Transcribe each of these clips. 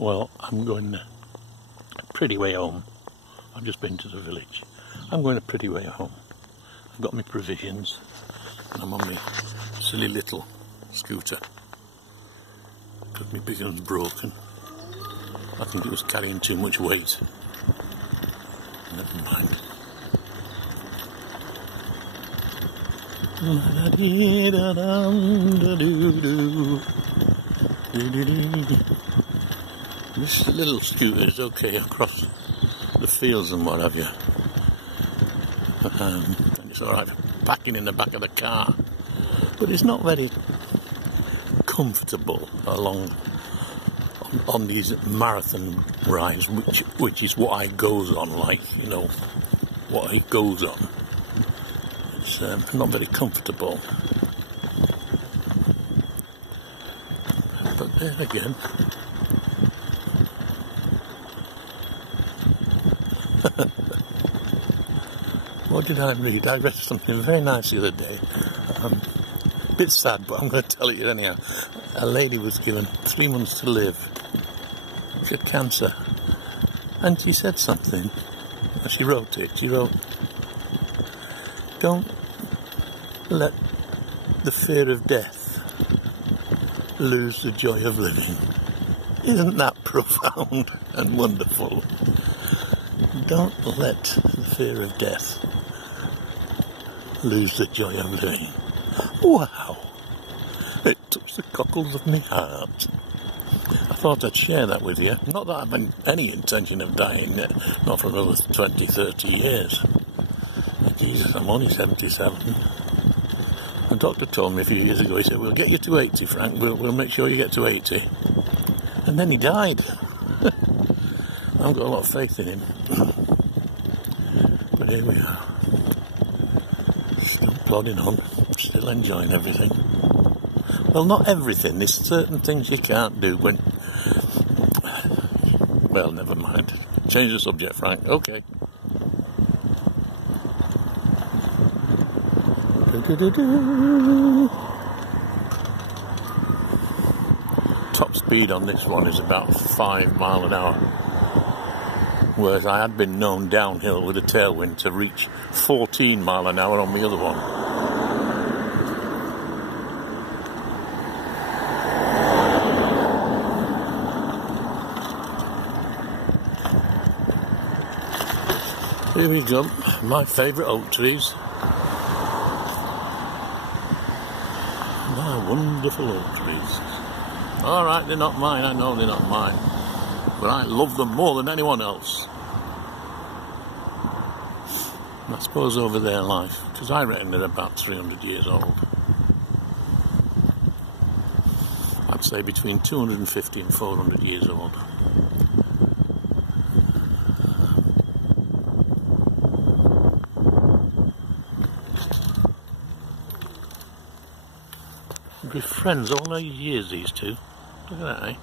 Well, I'm going a pretty way home. I've just been to the village. I'm going a pretty way home. I've got my provisions and I'm on my silly little scooter because my big one's broken. I think it was carrying too much weight. Never mind. This little scooter is okay across the fields and what have you. And it's alright packing in the back of the car. But it's not very comfortable along on these marathon rides, which is what I goes on, like, you know, what I goes on. It's not very comfortable. But there again. What did I read? I read something very nice the other day. A bit sad, but I'm going to tell it you anyhow. A lady was given 3 months to live. She had cancer. And she said something. She wrote it. She wrote, "Don't let the fear of death lose the joy of living." Isn't that profound and wonderful? Don't let the fear of death lose the joy of living. Wow! It touched the cockles of my heart. I thought I'd share that with you. Not that I've any intention of dying, not for another 20, 30 years. Jesus, I'm only 77. The doctor told me a few years ago, he said, "We'll get you to 80, Frank, we'll make sure you get to 80. And then he died. I've got a lot of faith in him. But here we are. Still plodding on, still enjoying everything. Well, not everything. There's certain things you can't do when... Well, never mind. Change the subject, Frank. Okay. Top speed on this one is about 5 miles an hour. Whereas I had been known downhill with a tailwind to reach 14 miles an hour on the other one. Here we go, my favourite oak trees. My wonderful oak trees. Alright, they're not mine, I know they're not mine. But I love them more than anyone else. And I suppose over their life, because I reckon they're about 300 years old. I'd say between 250 and 400 years old. Good friends all those years, these two. Look at that, eh?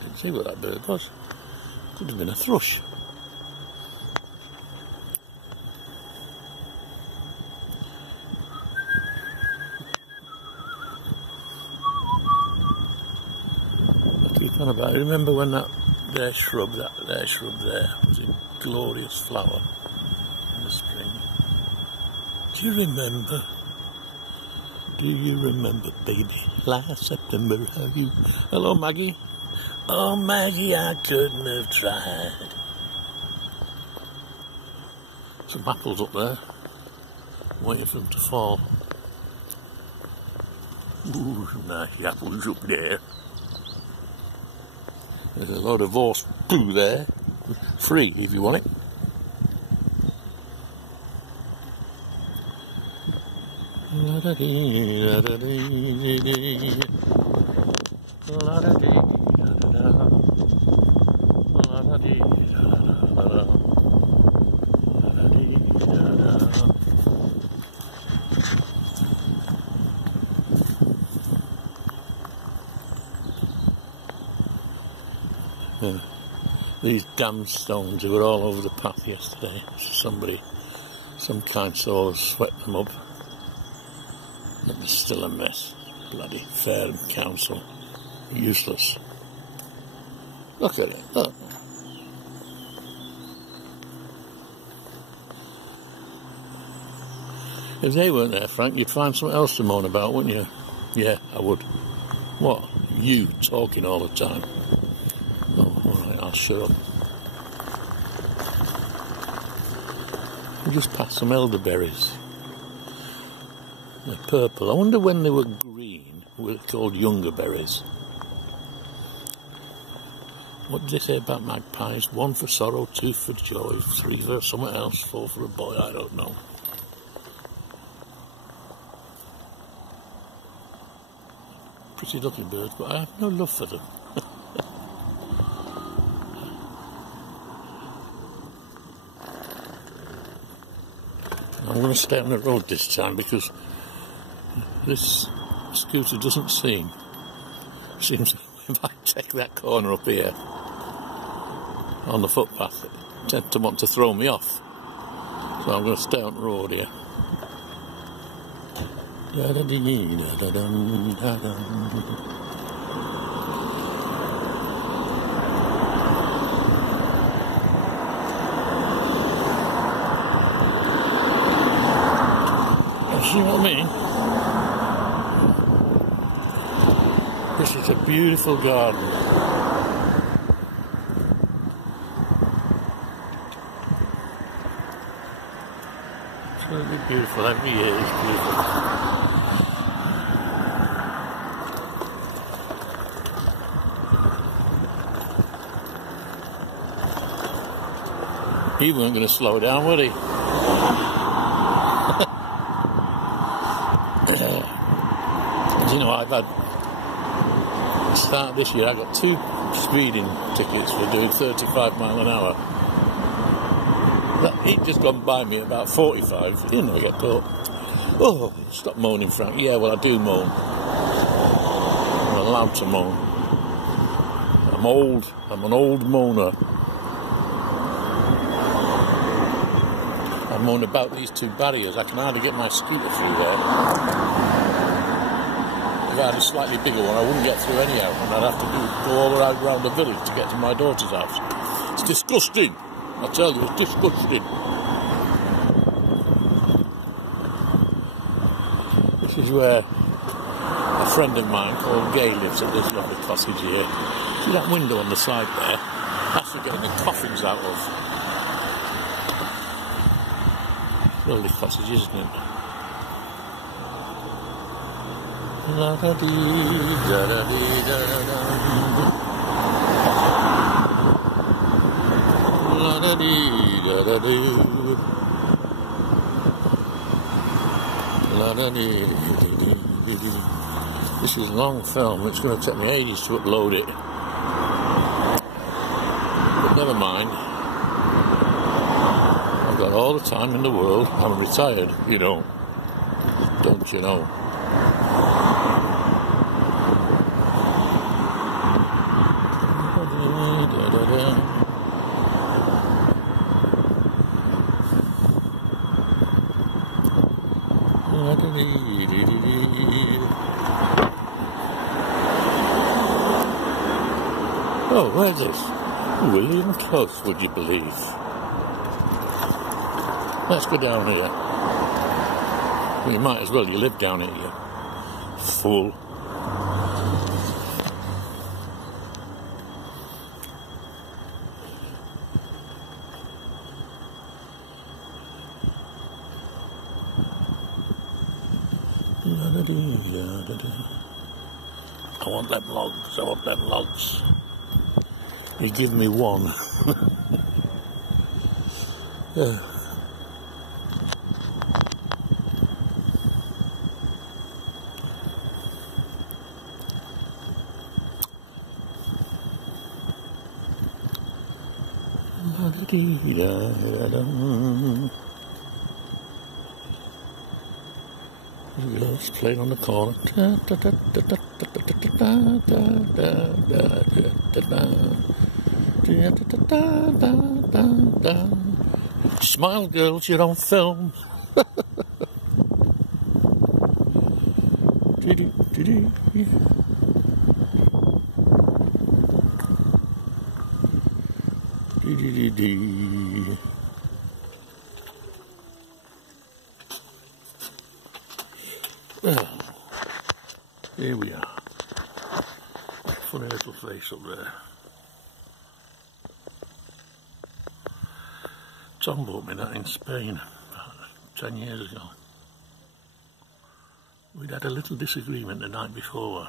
Didn't see what that bird was. Could have been a thrush. I remember when that there shrub there was a glorious flower in the spring. Do you remember, baby, last September, have you? Hello, Maggie. Oh, Maggie, I couldn't have tried. Some apples up there, waiting for them to fall. Ooh, nice apples up there. There's a lot of horse poo there, free if you want it. These damn stones, they were all over the path yesterday. Somebody, some kind soul has swept them up. But there's still a mess. Bloody Fareham Council. Useless. Look at it, look. If they weren't there, Frank, you'd find something else to moan about, wouldn't you? Yeah, I would. What? You talking all the time. Oh, alright, I'll shut up. We just passed some elderberries. They're purple. I wonder when they were green, were they called younger berries? What did they say about magpies? 1 for sorrow, 2 for joy, 3 for something else, 4 for a boy, I don't know. Pretty looking birds, but I have no love for them. I'm going to stay on the road this time because this scooter doesn't seems if I take that corner up here on the footpath, it tends to want to throw me off. So I'm going to stay on the road here. See what I mean? This is a beautiful garden. Absolutely beautiful. Every year is beautiful. He weren't going to slow down, would he? You know, I've had, start this year, I got 2 speeding tickets for doing 35 mile an hour. He'd just gone by me at about 45, he didn't know I get caught. Oh, stop moaning, Frank. Yeah, well, I do moan. I'm allowed to moan. I'm old, I'm an old moaner. I moan about these 2 barriers, I can hardly get my scooter through there. If I had a slightly bigger one, I wouldn't get through anyhow, and I'd have to go all around the village to get to my daughter's house. It's disgusting, I tell you, it's disgusting. This is where a friend of mine called Gay lives at this lovely cottage here. See that window on the side there? That's for getting the coffins out of. Lovely cottage, isn't it? La da dee da da dee da da da. La da dee da da dee. La da dee dee dee. This is a long film. It's going to take me ages to upload it. But never mind. I've got all the time in the world. I'm retired, you know. Don't you know? Oh, where's this? William Close, would you believe? Let's go down here. Well, you might as well, you live down here, you fool. I want them logs, I want them logs. You give me one. Yeah. Girls playing on the corner. Smile, girls, you're on film. Well, here we are. Funny little place up there. Tom bought me that in Spain about 10 years ago. We'd had a little disagreement the night before.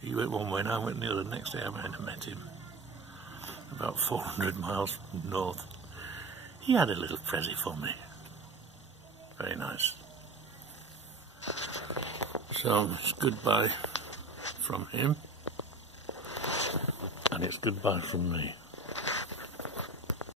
He went one way and I went the other. Next day I went and met him about 400 miles north. He had a little present for me. Very nice. So it's goodbye from him, and it's goodbye from me.